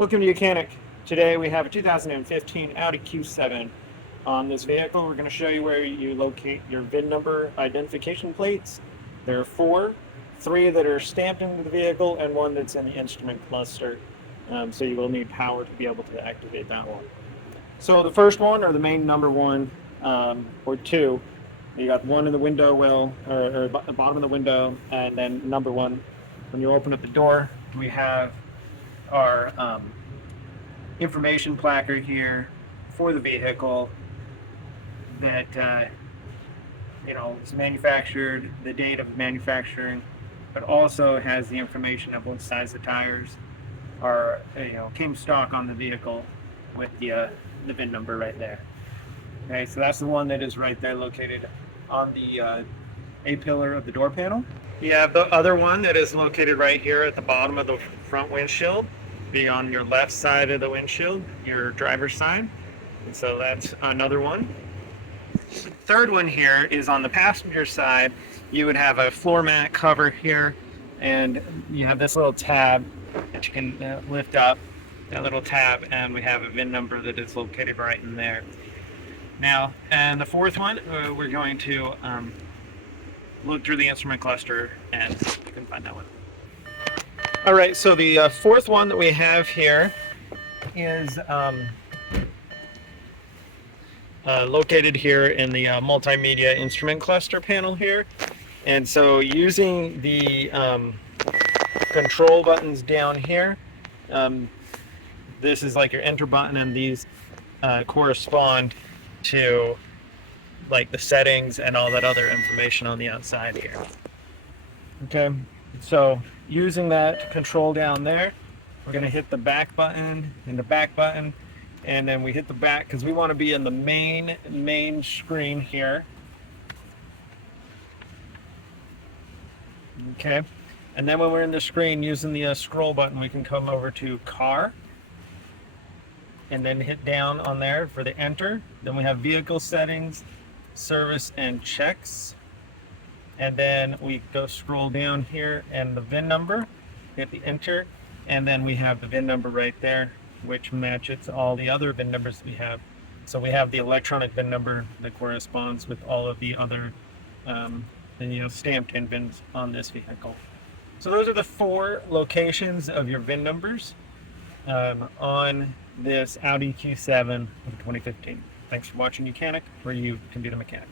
Welcome to Mechanic. Today we have a 2015 Audi Q7. On this vehicle, we're going to show you where you locate your VIN number identification plates. There are three that are stamped into the vehicle and one that's in the instrument cluster. So you will need power to be able to activate that one. So the first one, or the main number one, or two, you got one in the window well, or the bottom of the window, and then number one. When you open up the door, we have our information placard here for the vehicle that is manufactured, the date of manufacturing, but also has the information of what size the tires are, came stock on the vehicle with the VIN number right there. Okay, so that's the one that is right there located on the A-pillar of the door panel. You have the other one that is located right here at the bottom of the front windshield, be on your left side of the windshield, your driver's side. And so that's another one. The third one here is on the passenger side. You would have a floor mat cover here, and you have this little tab that you can lift up, that little tab, and we have a VIN number that is located right in there. Now, and the fourth one, we're going to look through the instrument cluster and you can find that one. All right, so the fourth one that we have here is located here in the multimedia instrument cluster panel here. And so using the control buttons down here, this is like your enter button, and these correspond to like the settings and all that other information on the outside here. Okay, so using that control down there, we're going to hit the back button and the back button, and then we hit the back because we want to be in the main screen here. Okay, and then when we're in the screen, using the scroll button, we can come over to car and then hit down on there for the enter. Then we have vehicle settings, service and checks, and then we go scroll down here and the VIN number, hit the enter, and then we have the VIN number right there, which matches all the other VIN numbers we have. So we have the electronic VIN number that corresponds with all of the other stamped in VINs on this vehicle. So those are the four locations of your VIN numbers on this Audi Q7 of 2015. Thanks for watching Mechanic, where you can be the mechanic.